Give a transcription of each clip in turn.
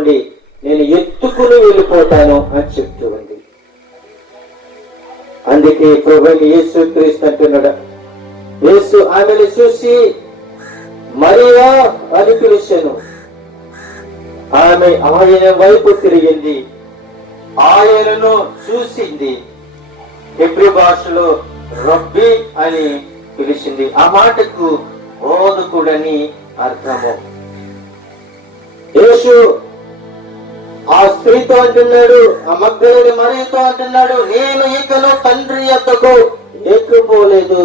ఉండిపోండి నేను ఎత్తుకుని వెళ్ళిపోతాను అని చెప్తూ ఉంది. అందుకే ప్రభుని యేసు క్రీస్తు అంటున్నాడు. యేసు ఆమెను చూసి మరియా అని పిలిచాను. ఆమె ఆయన వైపు తిరిగింది. ఆయనను చూసింది. హెబ్రి భాషలో రబ్బి అని పిలిచింది. ఆ మాటకు బోధకుడని అర్థము. యేసు ఆ స్త్రీతో అంటున్నాడు ఆ మగ్గలని మరియతో అంటున్నాడు నేను ఇకలో తండ్రి యొక్కకు ఎక్కుపోలేదు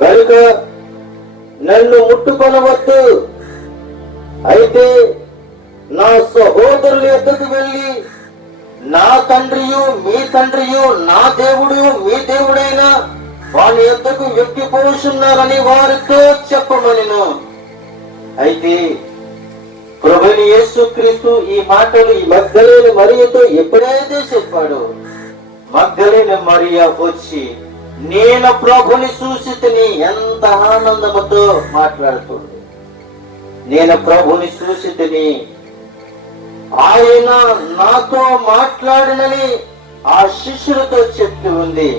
కనుక నన్ను ముట్టుకొనవద్దు. అయితే నా సహోదరుల ఎద్దకు వెళ్ళి నా తండ్రియు మీ తండ్రియు నా దేవుడు మీ దేవుడైనా వాళ్ళ యొద్దకు ఎక్కిపోతున్నారని వారితో చెప్పమనిను. అయితే ప్రభుని యేసుక్రీస్తు ఈ మాటలు ఈ మగ్గలేని మరియతో ఎప్పుడైతే చెప్పాడో మగ్గలేని మరియ వచ్చి నేను ప్రభుని చూసితిని ఎంత ఆనందముతో మాట్లాడుతుంది నేను ప్రభుని చూసితిని ఆయన నాతో మాట్లాడినని ఆ శిష్యులతో చెప్పి ఉంది.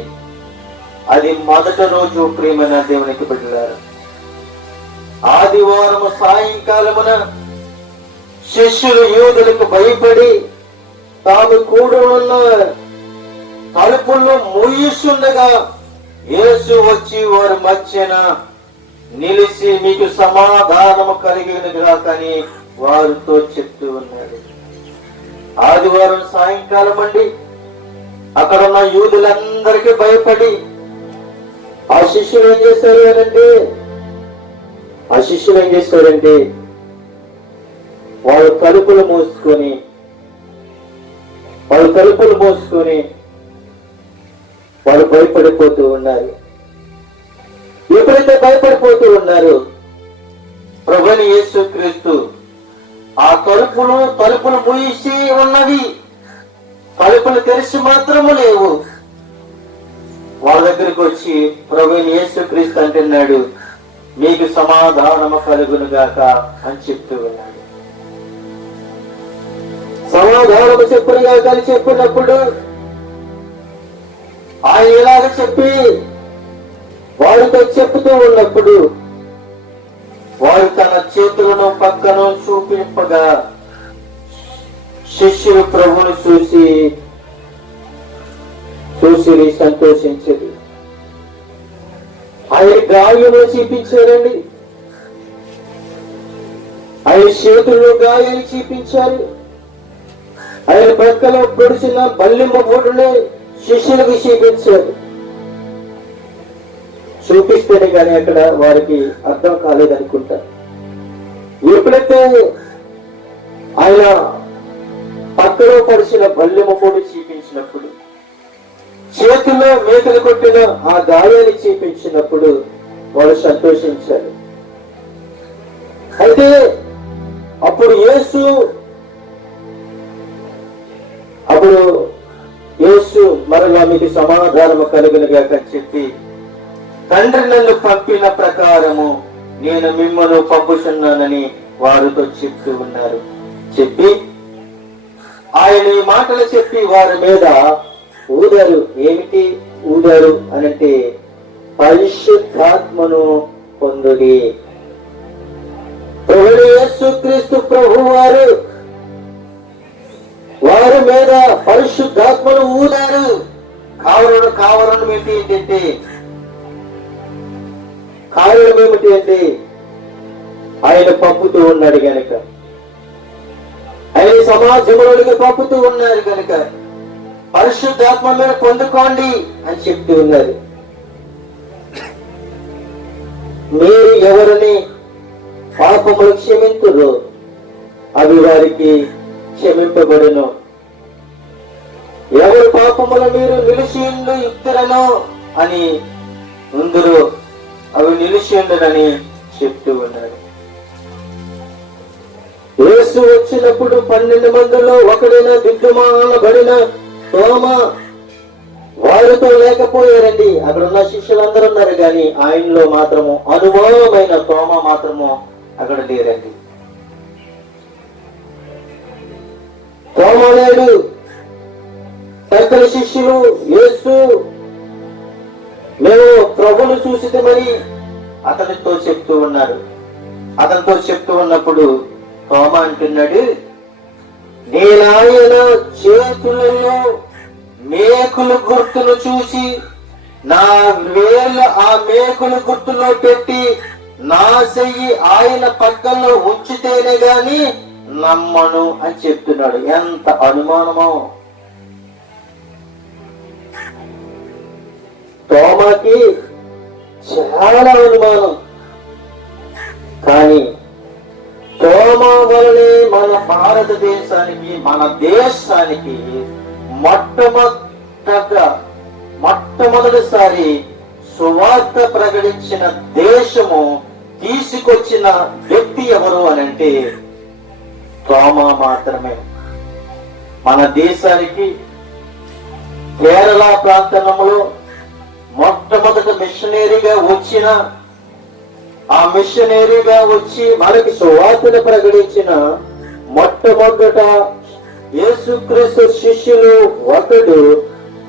అది మొదట రోజు ప్రేమైన దేవునికి బిడ్డలారు ఆదివారము సాయంకాలమున శిష్యులు యూదులకు భయపడి తాను కూడా ఉన్న తలుపుల్లో మూయిస్తుండగా యేసు వచ్చి వారి మధ్యన నిలిచి మీకు సమాధానము కలిగినగా కానీ వారితో చెప్తూ ఉన్నాడు. ఆదివారం సాయంకాలం అండి. అక్కడ ఉన్న యూదులందరికీ భయపడి ఆ శిష్యులు ఏం చేశారు అనంటే ఆ శిష్యులు ఏం చేశారంటే వాళ్ళు తలుపులు మూసుకొని వాళ్ళు తలుపులు మూసుకొని వాళ్ళు భయపడిపోతూ ఉన్నారు. ఎప్పుడైతే భయపడిపోతూ ఉన్నారు ప్రభుని యేసు క్రీస్తు ఆ తలుపులు తలుపులు మూసి ఉన్నవి. తలుపులు తెరిచి మాత్రము లేవు. వాళ్ళ దగ్గరికి వచ్చి ప్రభుని యేసు క్రీస్తు అంటున్నాడు మీకు సమాధానము కలుగును గాక అని చెప్తూ ఉన్నాడు. సమాధానము చెప్పును గాక చెప్పినప్పుడు ఆయన ఇలాగ చెప్పి వాడితో చెప్తూ ఉన్నప్పుడు వారు తన చేతులను పక్కన చూపింపగా శిష్యులు ప్రభుని చూసి చూసి సంతోషించదు ఆయన గాయము చూపించారండి ఆయన చేతుల్లో గాయాలు చూపించారు ఆయన పక్కన పొడిచిన బల్లింపు బోటుని శిష్యులకు చూపించారు చూపిస్తేనే కానీ అక్కడ వారికి అర్థం కాలేదనుకుంటా ఎప్పుడైతే ఆయన పక్కలో పడిచిన బల్లెమ పొడి చూపించినప్పుడు చేతిలో మేకలు కొట్టిన ఆ గాయాన్ని చూపించినప్పుడు వాళ్ళు సంతోషించారు. అయితే అప్పుడు యేసు అప్పుడు యేసు మరలా మీకు సమాధానము కలుగునుగా అని చెప్పి తండ్రి నన్ను పంపిన ప్రకారము నేను మిమ్మల్ని పంపుచున్నానని వారితో చెప్తూ ఉన్నారు. చెప్పి ఆయన ఈ మాటలు చెప్పి వారి మీద ఊదారు. ఏమిటి ఊదారు అనంటే పరిశుద్ధాత్మను పొందుడి. ప్రభుడు యేసుక్రీస్తు ప్రభు వారు వారి మీద పరిశుద్ధాత్మను ఊదారు. కావరణ కావరణం ఏంటి ఏంటంటే కారణం ఏమిటి అంటే? ఆయన పంపుతూ ఉన్నాడు గనక. ఆయన సమాజంలోనికి పంపుతూ ఉన్నారు గనక. పరిశుద్ధాత్మ మీద పొందుకోండి అని చెప్తూ ఉన్నారు. మీరు ఎవరిని పాపములు క్షమింతురు అవి వారికి క్షమింపబడును. ఎవరి పాపముల మీరు నిలిచిండు యుక్తులను అని ముందురు అవి నిలిచిండునని చెప్తూ ఉన్నాడు. యేసు వచ్చినప్పుడు పన్నెండు మందిలో ఒకడైన దిగ్గుమానబడిన తోమ వారితో లేకపోయారండి. అక్కడ ఉన్న శిష్యులందరూ ఉన్నారు కానీ ఆయనలో మాత్రము అనుభవమైన తోమ మాత్రము అక్కడ లేరండి. తోమలేడు పెద్దల శిష్యులు యేసు. మేము ప్రభులు చూసిదమని అతనితో చెప్తూ ఉన్నారు. అతనితో చెప్తూ ఉన్నప్పుడు తోమ అంటున్నాడు నేనాయన చేతులలో మేకులు గుర్తును చూసి నా వేలు ఆ మేకులు గుర్తులో పెట్టి నా చెయ్యి ఆయన పక్కల్లో ఉంచితేనే గాని నమ్మను అని చెప్తున్నాడు. ఎంత అనుమానమో! తోమకి చాలా అనుమానం. కానీ తోమ వలనే మన భారతదేశానికి మన దేశానికి మొట్టమొదట మొట్టమొదటిసారి సువార్త ప్రకటించిన దేశము తీసుకొచ్చిన వ్యక్తి ఎవరు అని అంటే తోమా మాత్రమే. మన దేశానికి కేరళ ప్రాంతంలో మొట్టమొదట మిషనరీగా వచ్చిన ఆ మిషనరీగా వచ్చి మనకి సువార్తను ప్రకటించిన మొట్టమొదట యేసుక్రీస్తు శిష్యులు ఒకడు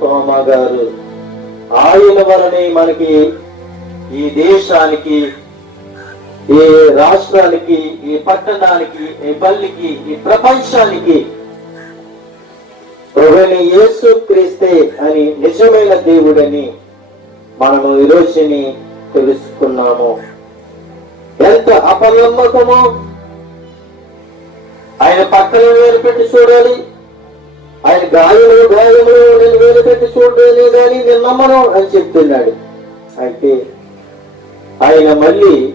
తోమా గారు. ఆయన వలనే మనకి ఈ దేశానికి ఈ రాష్ట్రానికి ఈ పట్టణానికి ఈ పల్లికి ఈ ప్రపంచానికి ప్రభుని యేసు క్రీస్తే అని నిజమైన దేవుడని మనము ఈ రోజుని తెలుసుకున్నాము. ఎంత అపనమ్మకము! ఆయన పక్కన వేలు పెట్టి చూడాలి. ఆయన గాయములు గాయములు నేను వేలు పెట్టి చూడాలి కానీ నేను నమ్మను అని చెప్తున్నాడు. అయితే ఆయన మళ్ళీ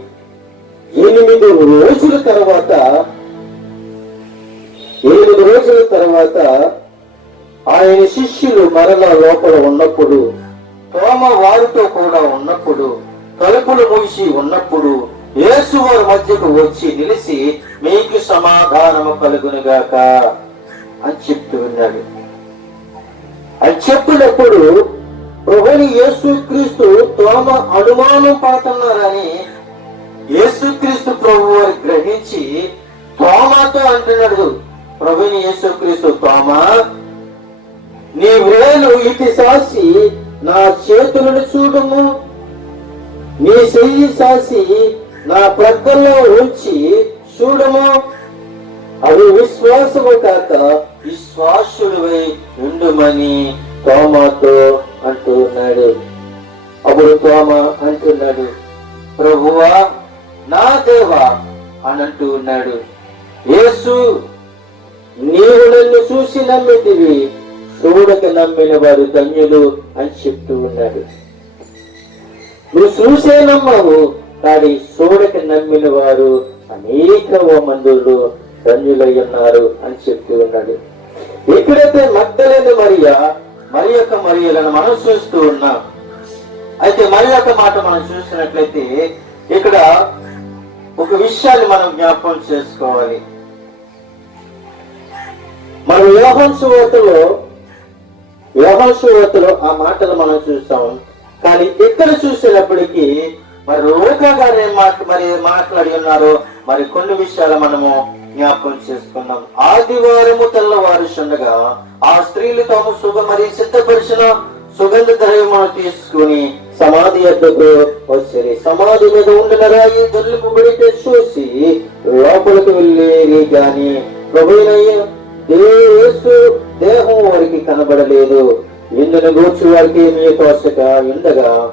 ఎనిమిది రోజుల తర్వాత ఎనిమిది రోజుల తర్వాత ఆయన శిష్యులు మరలా లోపల ఉన్నప్పుడు తోమ వారితో కూడా ఉన్నప్పుడు తలుపులు మూసి ఉన్నప్పుడు యేసు వారి మధ్యకు వచ్చి నిలిచి మీకు సమాధానము కలుగునుగాక అని చెప్తూ ఉన్నాడు. అని చెప్పినప్పుడు ప్రభుని యేసుక్రీస్తు తోమ అనుమానం పడుతున్నారని యేసుక్రీస్తు ప్రభు వారు గ్రహించి తోమాతో అంటున్నాడు. ప్రభుని యేసుక్రీస్తు తోమ నీ వేలు ఇటు సాసి నా చేతులను చూడము. నీ చెయ్యి సాసి నా ప్రక్కల్లో ఉంచి చూడము. అవి విశ్వాసము కాక విశ్వాసుడివై ఉండుమని తోమాతో అంటూ ఉన్నాడు అప్పుడు తోమ అంటున్నాడు ప్రభువా నా దేవా అని అంటూ ఉన్నాడు యేసు నీవు నన్ను చూసి నమ్మితివి చూడక నమ్మిన వారు ధన్యులు అని చెప్తూ ఉన్నాడు. నువ్వు చూసే నమ్మవు కానీ చూడక నమ్మిన వారు అనేక మందులు ధన్యులై ఉన్నారు అని చెప్తూ ఉన్నాడు. ఎక్కడైతే మగ్ధలేని మరియ మరి యొక్క మరియలను మనం చూస్తూ ఉన్నాం. అయితే మరి యొక్క మాట మనం చూసినట్లయితే ఇక్కడ ఒక విషయాన్ని మనం జ్ఞాపకం చేసుకోవాలి. మనం యోహన్ సువార్తలో యోహన్ ఆ మాటలు మనం చూస్తాం కానీ ఇక్కడ చూసినప్పటికీ మరి లోకా గారు ఏం మాట మరి మాట్లాడి ఉన్నారో మరి కొన్ని విషయాలు మనము జ్ఞాపకం చేసుకున్నాం ఆదివారము తెల్లవారుచుండగా ఆ స్త్రీలు తాము శుభ మరి సిద్ధపరిచిన సుగంధ ద్రవ్యమును తీసుకుని సమాధి ఎద్దకు వచ్చి సమాధి మీద ఉండిన రాయి దొర్లిపబడితే చూసి లోపలికి వెళ్ళేది గాని ప్రభునయ్య దేసు దేహం వారికి కనబడలేదు. ఇందును గూర్చి వారికి మీ ఉండగా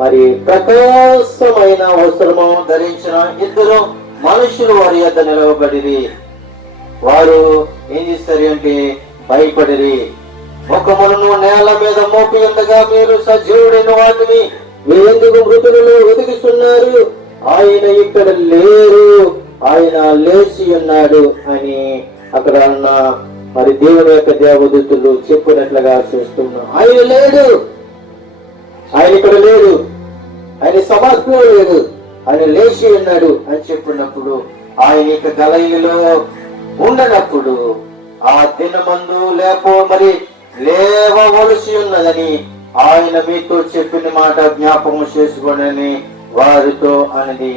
మరి ప్రకాశమైన వస్త్రము ధరించిన ఇద్దరు మనుషులు వారి యొద్ద నిలవబడిరి. వారు ఏం చేస్తారు అంటే భయపడిరి. ముఖములను నేల మీద మోపి ఉండగా మీరు సజీవుడైన వాటిని మీరెందుకు మృతులను వెతికిస్తున్నారు. ఆయన ఇక్కడ లేరు. ఆయన లేచి ఉన్నాడు అని అక్కడ ఉన్న మరి దేవుని యొక్క దేవదూతులు చెప్పినట్లుగా చూస్తున్నాం. ఆయన లేడు. ఆయన ఇక్కడ లేడు. ఆయన సమాధిలో లేడు ఆయన లేచి ఉన్నాడు అని చెప్పినప్పుడు ఆయన యొక్క గలయిలో ఉండనప్పుడు ఆ దినమందు లేపో మరి లేవవలసి ఉన్నదని ఆయన మీతో చెప్పిన మాట జ్ఞాపకం చేసుకోనని వారితో అనేది